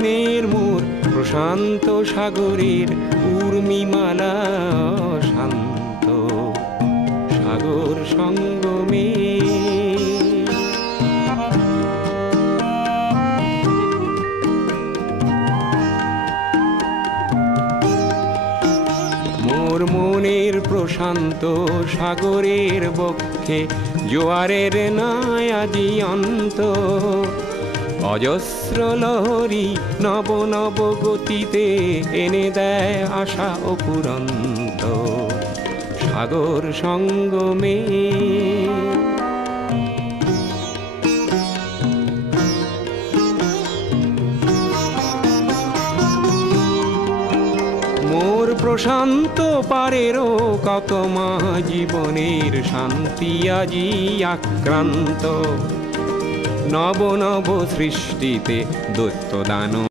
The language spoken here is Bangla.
মোর প্রশান্ত সাগরের উর্মিমালা শান্ত সাগর সঙ্গমে মোর মনের প্রশান্ত সাগরের বক্ষে জোয়ারের নাই আজি অন্ত অজস্র লহরী নব নব গতিতে এনে দেয় আশা অফুরন্ত সাগর সঙ্গমে মোর প্রশান্ত পারেরও কত মা জীবনের শান্তি আজি আক্রান্ত নব নব সৃষ্টিতে দৈত্য দানব